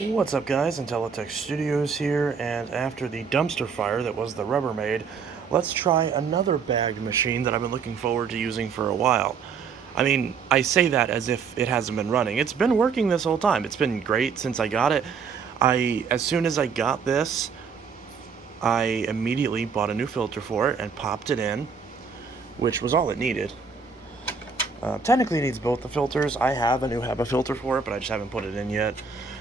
What's up, guys? Intellitech Studios here, and after the dumpster fire that was the Rubbermaid, let's try another bagged machine that I've been looking forward to using for a while. I mean, I say that as if it hasn't been running. It's been working this whole time. It's been great since I got it. As soon as I got this, I immediately bought a new filter for it and popped it in, which was all it needed. Technically it needs both the filters. I have a new HEPA filter for it, but I just haven't put it in yet.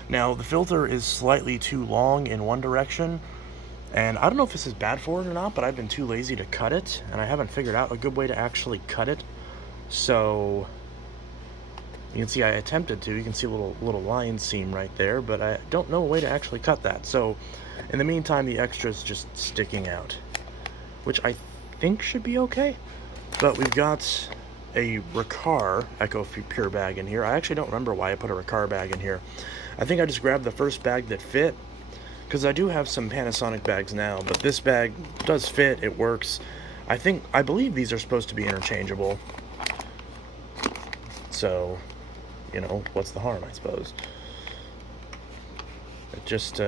Now, the filter is slightly too long in one direction, and I don't know if this is bad for it or not, but I've been too lazy to cut it, and I haven't figured out a good way to actually cut it. So, you can see I attempted to. You can see a little line seam right there, but I don't know a way to actually cut that. So, in the meantime, the extra is just sticking out, which I think should be okay. But we've got a Riccar Eco Pure bag in here. I actually don't remember why I put a Riccar bag in here. I think I just grabbed the first bag that fit, because I do have some Panasonic bags now, but this bag does fit, it works. I believe these are supposed to be interchangeable. So, you know, what's the harm, I suppose. It just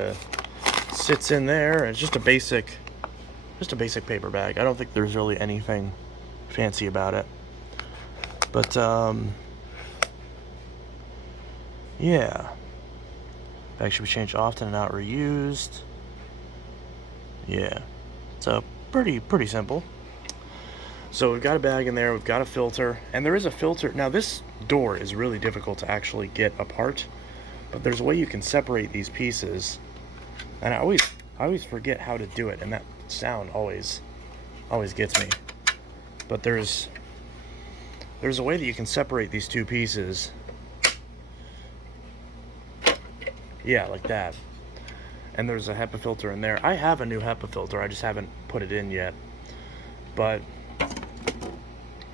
sits in there, and it's just a basic paper bag. I don't think there's really anything fancy about it. But, yeah. Bag should be changed often and not reused. Yeah. So, pretty simple. So we've got a bag in there, we've got a filter, and there is a filter. Now this door is really difficult to actually get apart, but there's a way you can separate these pieces. And I always forget how to do it, and that sound always gets me. But there's a way that you can separate these two pieces. Yeah, like that. And there's a HEPA filter in there. I have a new HEPA filter, I just haven't put it in yet. But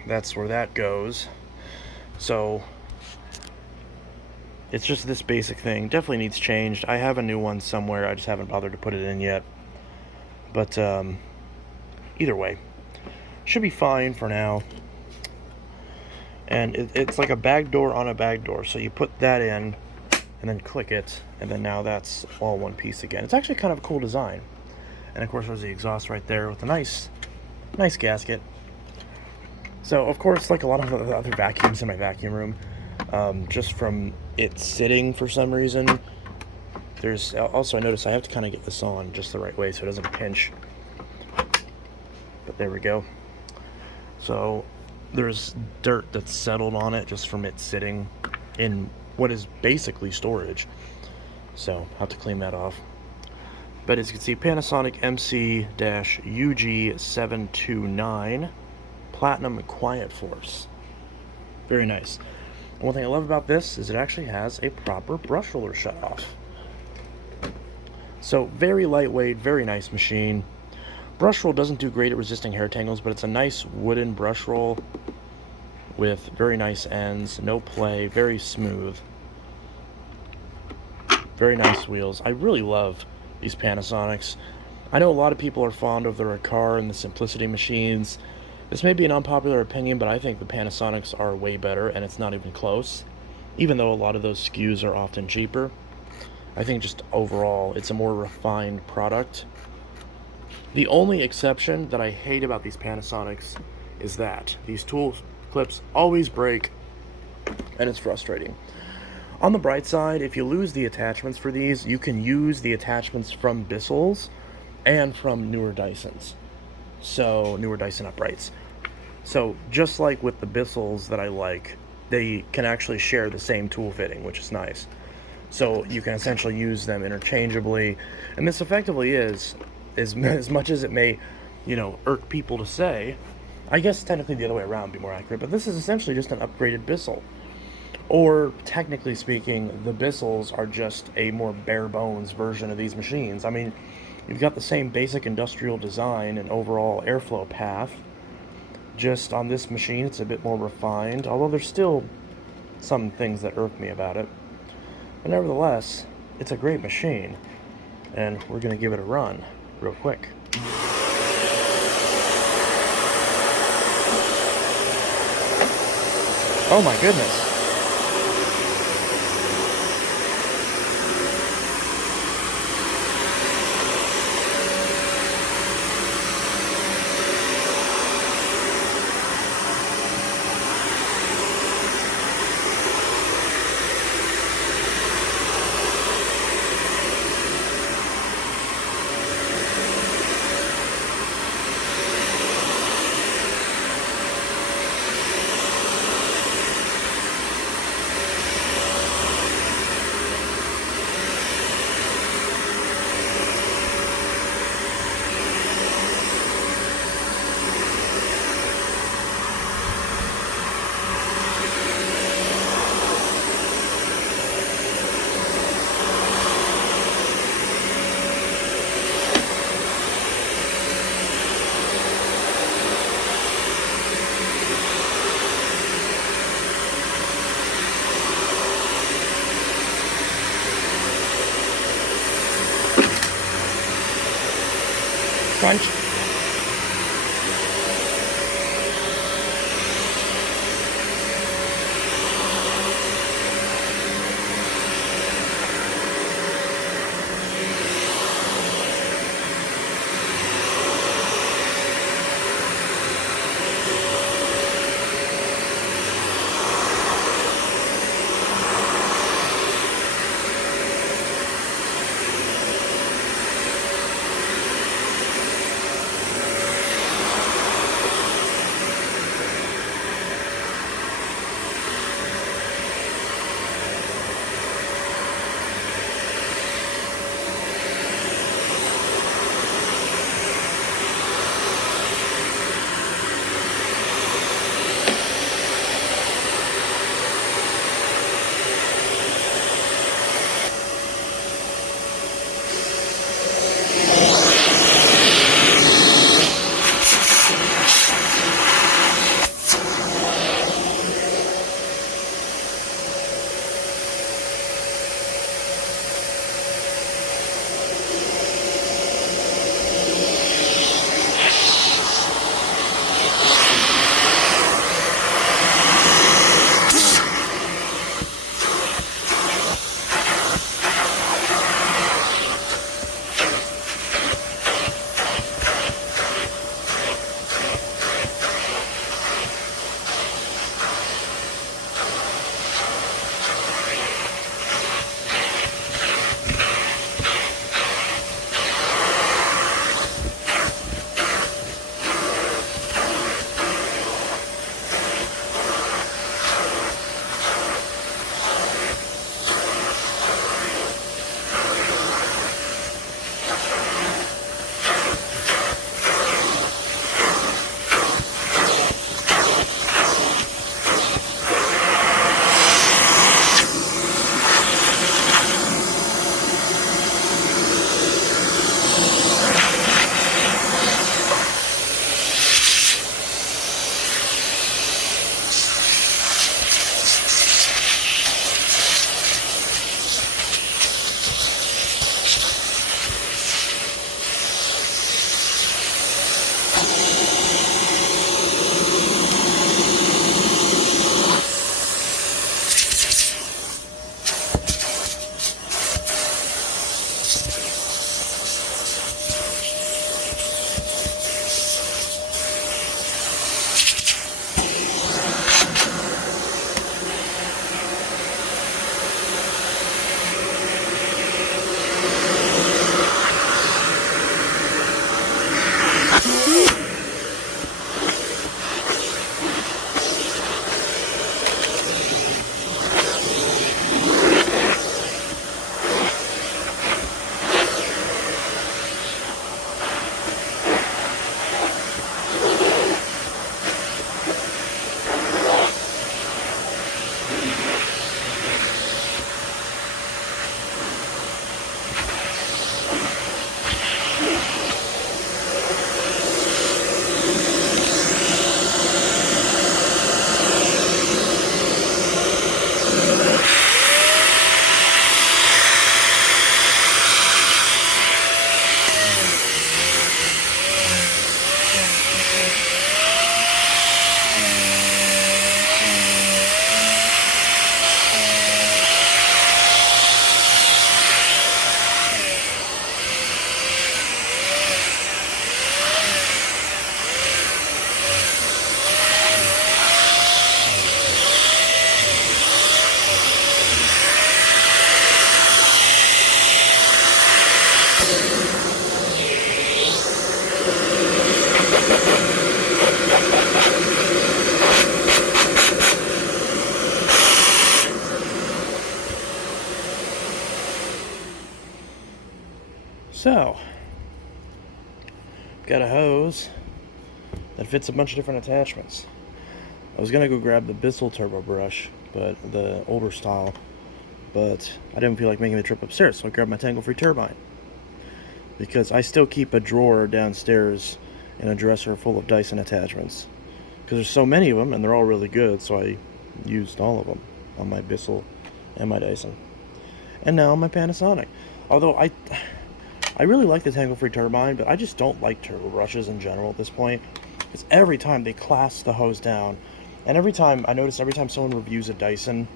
that's where that goes. So it's just this basic thing. Definitely needs changed. I have a new one somewhere, I just haven't bothered to put it in yet. But either way, should be fine for now. And it's like a bag door on a bag door. So you put that in and then click it, and then now that's all one piece again. It's actually kind of a cool design. And of course there's the exhaust right there with a nice gasket. So of course, like a lot of the other vacuums in my vacuum room, just from it sitting for some reason, there's also, I notice I have to kind of get this on just the right way so it doesn't pinch. But there we go. So there's dirt that's settled on it just from it sitting in what is basically storage. So I'll have to clean that off. But as you can see, Panasonic MC-UG729 Platinum QuietForce. Very nice. And one thing I love about this is it actually has a proper brush roller shutoff. So very lightweight, very nice machine. Brush roll doesn't do great at resisting hair tangles, but it's a nice wooden brush roll with very nice ends, no play, very smooth. Very nice wheels. I really love these Panasonics. I know a lot of people are fond of the Riccar and the Simplicity machines. This may be an unpopular opinion, but I think the Panasonics are way better, and it's not even close. Even though a lot of those SKUs are often cheaper, I think just overall it's a more refined product. The only exception that I hate about these Panasonics is that these tool clips always break, and it's frustrating. On the bright side, if you lose the attachments for these, you can use the attachments from Bissell's and from newer Dysons. So, newer Dyson uprights. So, just like with the Bissell's that I like, they can actually share the same tool fitting, which is nice. So, you can essentially use them interchangeably, and this effectively is, as much as it may, you know, irk people to say, I guess technically the other way around would be more accurate, but this is essentially just an upgraded Bissell. Or, technically speaking, the Bissell's are just a more bare-bones version of these machines. I mean, you've got the same basic industrial design and overall airflow path. Just on this machine, it's a bit more refined, although there's still some things that irk me about it. But nevertheless, it's a great machine, and we're going to give it a run real quick. Oh my goodness. crunch. So, got a hose that fits a bunch of different attachments. I was gonna go grab the Bissell turbo brush, but the older style, but I didn't feel like making the trip upstairs, so I grabbed my tangle-free turbine. Because I still keep a drawer downstairs in a dresser full of Dyson attachments. Because there's so many of them, and they're all really good, so I used all of them on my Bissell and my Dyson. And now my Panasonic. Although I I really like the tangle-free turbine, but I just don't like turbo brushes in general at this point. Because every time they clasp the hose down, and every time someone reviews a Dyson,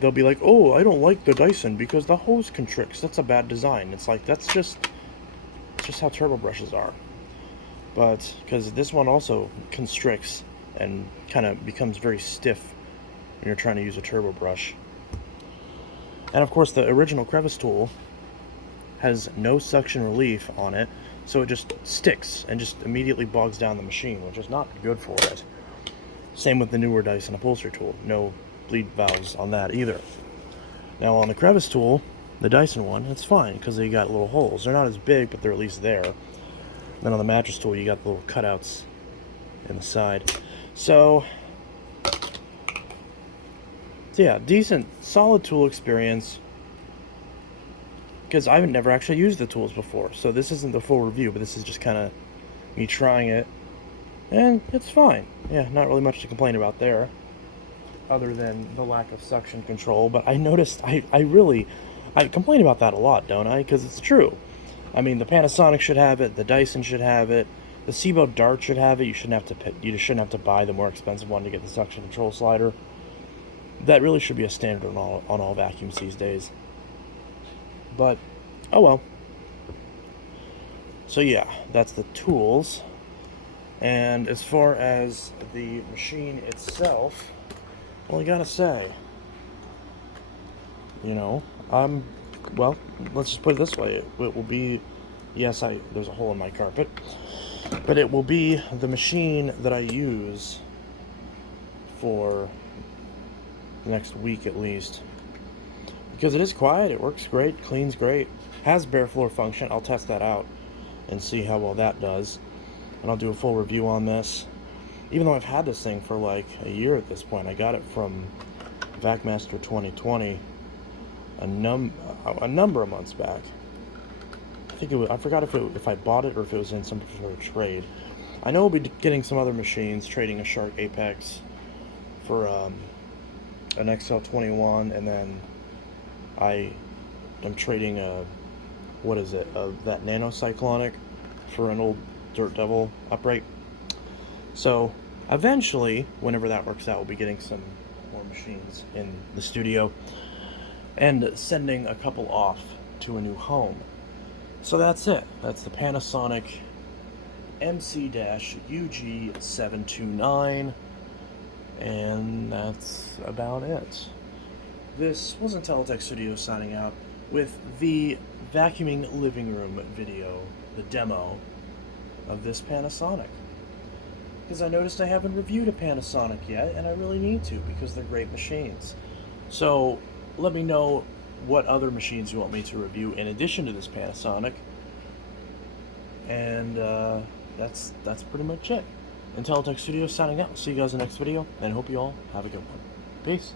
they'll be like, "Oh, I don't like the Dyson because the hose constricts. That's a bad design." It's like, it's just how turbo brushes are. But because this one also constricts and kind of becomes very stiff when you're trying to use a turbo brush. And of course, the original crevice tool has no suction relief on it, so it just sticks and just immediately bogs down the machine, which is not good for it. Same with the newer Dyson upholstery tool. No bleed valves on that either. Now on the crevice tool, the Dyson one, it's fine because they got little holes. They're not as big, but they're at least there. Then on the mattress tool, you got the little cutouts in the side. So yeah, decent, solid tool experience. Because I've never actually used the tools before, so this isn't the full review, but this is just kind of me trying it, and it's fine. Yeah, not really much to complain about there, other than the lack of suction control. But I noticed I complain about that a lot, don't I? Because it's true. I mean, the Panasonic should have it, the Dyson should have it, the Cibo Dart should have it. You just shouldn't have to buy the more expensive one to get the suction control slider. That really should be a standard on all vacuums these days. But oh well. So yeah, that's the tools. And as far as the machine itself, well, I gotta say, well, let's just put it this way. It will be, yes, there's a hole in my carpet, but it will be the machine that I use for the next week at least. Because it is quiet, it works great, cleans great, has bare floor function. I'll test that out and see how well that does. And I'll do a full review on this. Even though I've had this thing for like a year at this point. I got it from VacMaster 2020 a number of months back. I forgot if I bought it or if it was in some sort of trade. I know we'll be getting some other machines, trading a Shark Apex for an XL21, and then I'm trading that Nanocyclonic for an old Dirt Devil upright. So eventually, whenever that works out, we'll be getting some more machines in the studio and sending a couple off to a new home. So that's it. That's the Panasonic MC-UG729, and that's about it. This was Intellitech Studio signing out with the vacuuming living room video, the demo of this Panasonic. Because I noticed I haven't reviewed a Panasonic yet, and I really need to because they're great machines. So let me know what other machines you want me to review in addition to this Panasonic. And that's pretty much it. Intellitech Studio signing out. See you guys in the next video, and hope you all have a good one. Peace.